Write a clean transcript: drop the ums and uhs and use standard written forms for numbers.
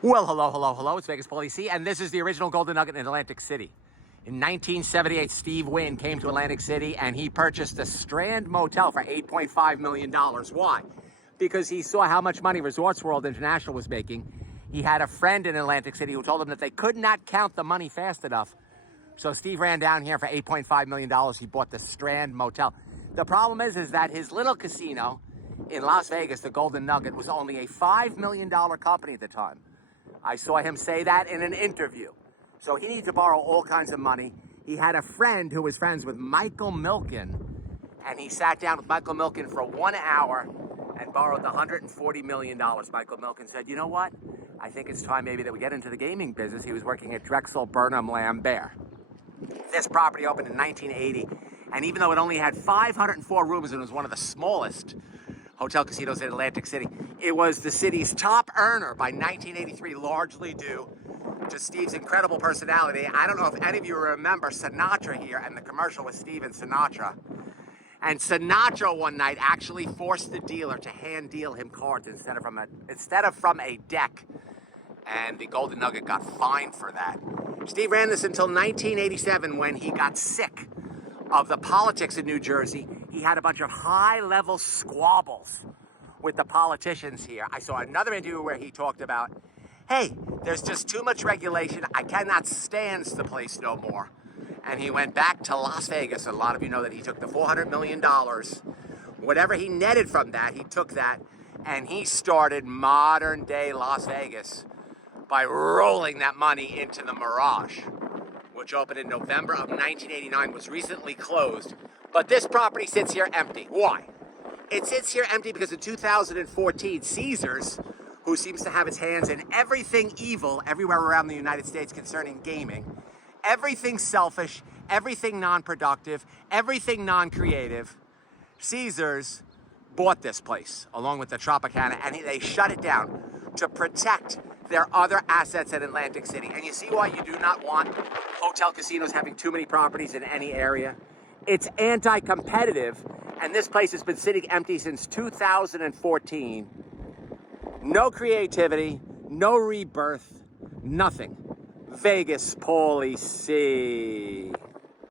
Well, hello. It's Vegas Paulie C, and this is the original Golden Nugget in Atlantic City. In 1978, Steve Wynn came to Atlantic City and he purchased the Strand Motel for $8.5 million. Why? Because he saw how much money Resorts World International was making. He had a friend in Atlantic City who told him that they could not count the money fast enough. So Steve ran down here for $8.5 million. He bought the Strand Motel. The problem is that his little casino in Las Vegas, the Golden Nugget, was only a $5 million company at the time. I saw him say that in an interview. So he needed to borrow all kinds of money. He had a friend who was friends with Michael Milken, and he sat down with Michael Milken for 1 hour and borrowed the $140 million. Michael Milken said, you know what? I think it's time maybe that we get into the gaming business. He was working at Drexel Burnham Lambert. This property opened in 1980, and even though it only had 504 rooms and was one of the smallest hotel casinos in Atlantic City, it was the city's top earner by 1983, largely due to Steve's incredible personality. I don't know if any of you remember Sinatra here and the commercial with Steve and Sinatra. And Sinatra one night actually forced the dealer to hand deal him cards instead of from a deck. And the Golden Nugget got fined for that. Steve ran this until 1987 when he got sick of the politics in New Jersey. He had a bunch of high-level squabbles with the politicians here. I saw another interview where he talked about, hey, there's just too much regulation. I cannot stand the place no more. And he went back to Las Vegas. A lot of you know that he took the $400 million. Whatever he netted from that, he took that, and he started modern-day Las Vegas by rolling that money into the Mirage, which opened in November of 1989, was recently closed. But this property sits here empty. Why? It sits here empty because in 2014, Caesars, who seems to have its hands in everything evil everywhere around the United States concerning gaming, everything selfish, everything non-productive, everything non-creative, Caesars bought this place along with the Tropicana, and they shut it down to protect their other assets in Atlantic City. And you see why you do not want hotel casinos having too many properties in any area? It's anti-competitive, and this place has been sitting empty since 2014. No creativity, no rebirth, nothing. Vegas Paulie C.